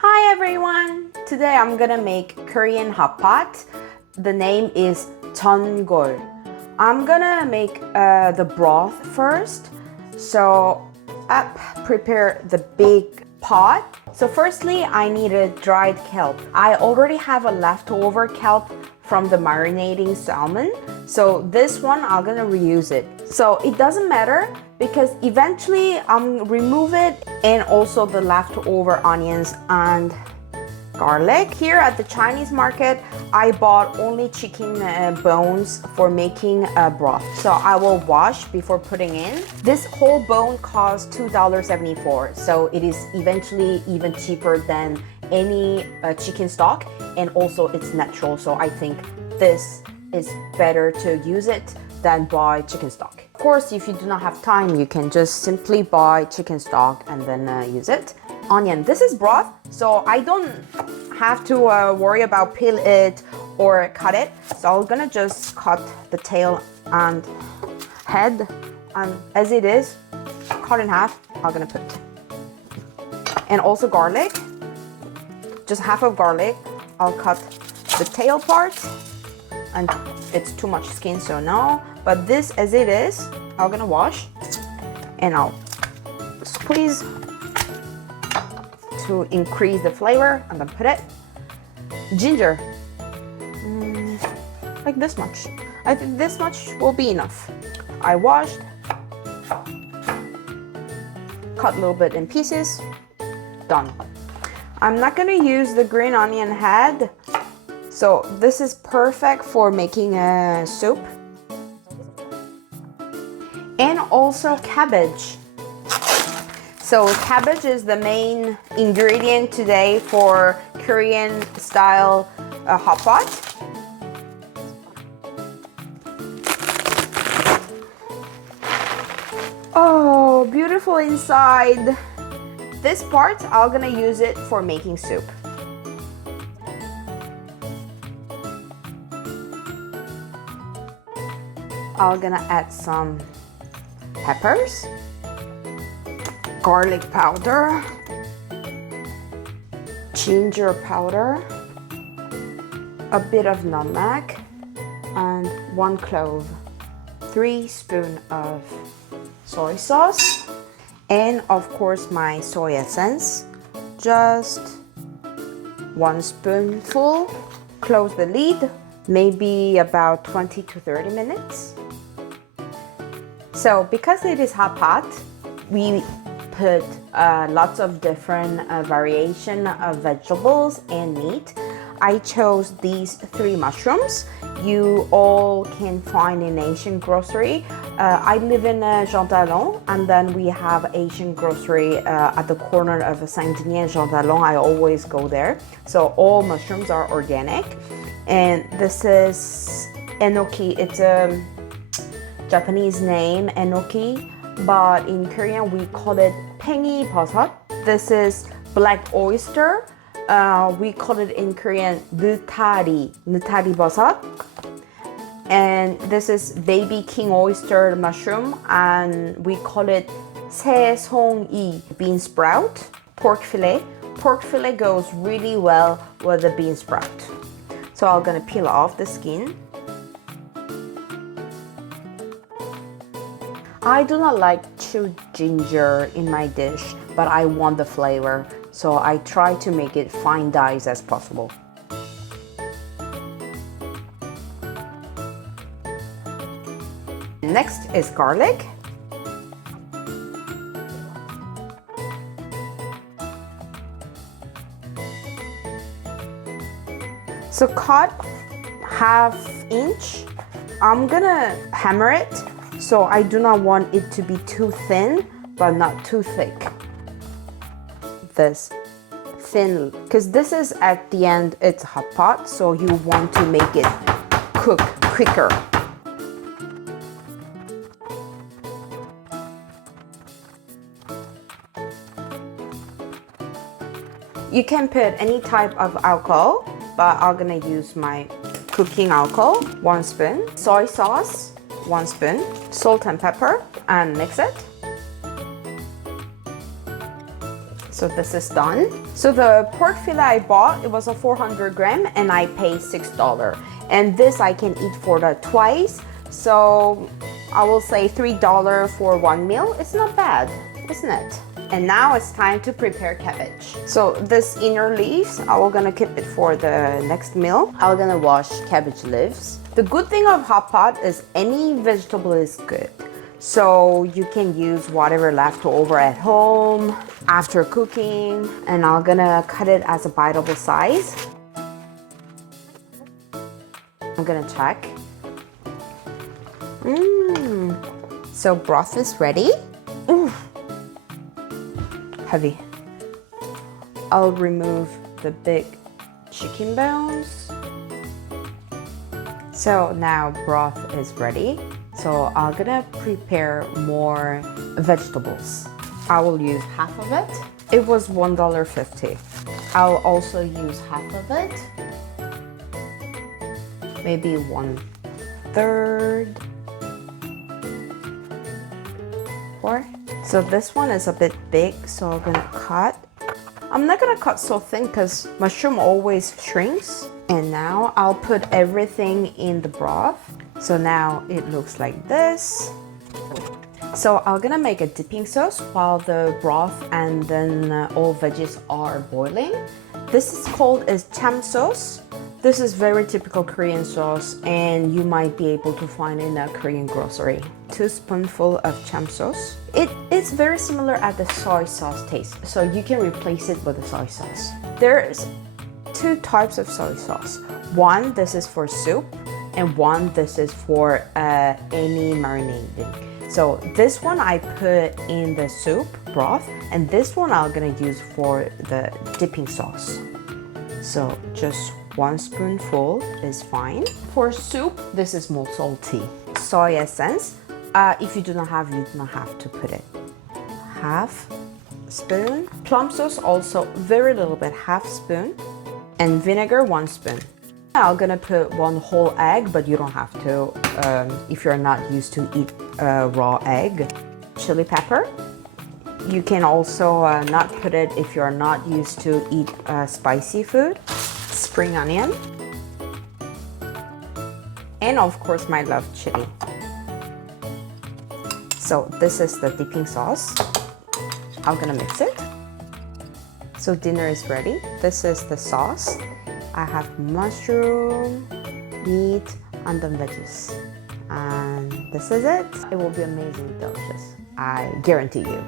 Hi everyone! Today I'm gonna make Korean hot pot. The name is Jeon-gol. I'm gonna make the broth first. So prepare the big pot. So firstly, I need a dried kelp. I already have a leftover kelp from the marinating salmon. So this one, I'm gonna reuse it. So it doesn't matter because eventually I'm remove it, and also the leftover onions and garlic. Here at the Chinese market, I bought only chicken bones for making a broth. So I will wash before putting in. This whole bone costs $2.74. So it is eventually even cheaper than any chicken stock, and also it's natural. So I think this is better to use it than buy chicken stock. Of course, if you do not have time, you can just simply buy chicken stock and then use it. Onion, this is broth, so I don't have to worry about peel it or cut it. So I'm gonna just cut the tail and head, and as it is, cut in half, I'm gonna put. And also garlic, just half of garlic. I'll cut the tail part, and it's too much skin, so no. But this as it is, I'm gonna wash, and I'll squeeze to increase the flavor, and then put it. Ginger, like this much. I think this much will be enough. I washed, cut a little bit in pieces, done. I'm not gonna use the green onion head, so this is perfect for making a soup. And also cabbage. So cabbage is the main ingredient today for Korean style hot pot. Oh, beautiful inside. This part, I'm gonna use it for making soup. I'm gonna add some peppers, garlic powder, ginger powder, a bit of nutmeg, and 1 clove, 3 spoons of soy sauce, and of course my soy essence, just 1 spoonful. Close the lid, maybe about 20 to 30 minutes. So because it is hot pot, we put lots of different variation of vegetables and meat. I chose these 3 mushrooms. You all can find in Asian grocery. I live in Jeon-gol, and then we have Asian grocery at the corner of Saint-Denis and Jeon-gol. I always go there. So all mushrooms are organic. And this is enoki. It's a Japanese name, enoki, but in Korean we call it 팽이버섯. This is black oyster. We call it in Korean 느타리 버섯. And this is baby king oyster mushroom, and we call it 새송이 bean sprout. Pork fillet. Pork fillet goes really well with the bean sprout. So I'm gonna peel off the skin. I do not like chewed ginger in my dish, but I want the flavor, so I try to make it fine dice as possible. Next is garlic. So cut ½ inch. I'm gonna hammer it, so I do not want it to be too thin, but not too thick. This thin, because this is at the end, it's hot pot, so you want to make it cook quicker. You can put any type of alcohol, but I'm gonna use my cooking alcohol, 1 spoon, soy sauce, 1 spoon, salt and pepper, and mix it. So this is done. So the pork fillet I bought, it was a 400 gram and I paid $6. And this I can eat for the twice. So I will say $3 for one meal. It's not bad, isn't it? And now it's time to prepare cabbage. So this inner leaves, I'm gonna keep it for the next meal. I'm gonna wash cabbage leaves. The good thing of hot pot is any vegetable is good. So you can use whatever left over at home after cooking. And I'm gonna cut it as a biteable size. I'm gonna check. So broth is ready. Ooh. Heavy. I'll remove the big chicken bones. So now broth is ready. So I'm gonna prepare more vegetables. I will use half of it. It was $1.50. I'll also use half of it. Maybe 1/3. 4. So this one is a bit big, so I'm gonna cut. I'm not gonna cut so thin because mushroom always shrinks. And now I'll put everything in the broth. So now it looks like this. So I'm gonna make a dipping sauce while the broth and then all veggies are boiling. This is called cham sauce. This is very typical Korean sauce and you might be able to find in a Korean grocery. 2 spoonfuls of cham sauce. It is very similar at the soy sauce taste, so you can replace it with the soy sauce. There's 2 types of soy sauce. One, this is for soup, and one, this is for any marinating. So this one I put in the soup broth, and this one I'm gonna use for the dipping sauce. So just 1 spoonful is fine. For soup, this is more salty. Soy essence, if you do not have, you do not have to put it. Half spoon. Plum sauce also very little bit, half spoon. And vinegar, 1 spoon. I'm gonna put 1 whole egg, but you don't have to if you're not used to eat raw egg. Chili pepper. You can also not put it if you're not used to eat spicy food. Spring onion. And of course my love chili. So this is the dipping sauce. I'm gonna mix it. So dinner is ready. This is the sauce. I have mushroom, meat, and the veggies. And this is it. It will be amazing, delicious. I guarantee you.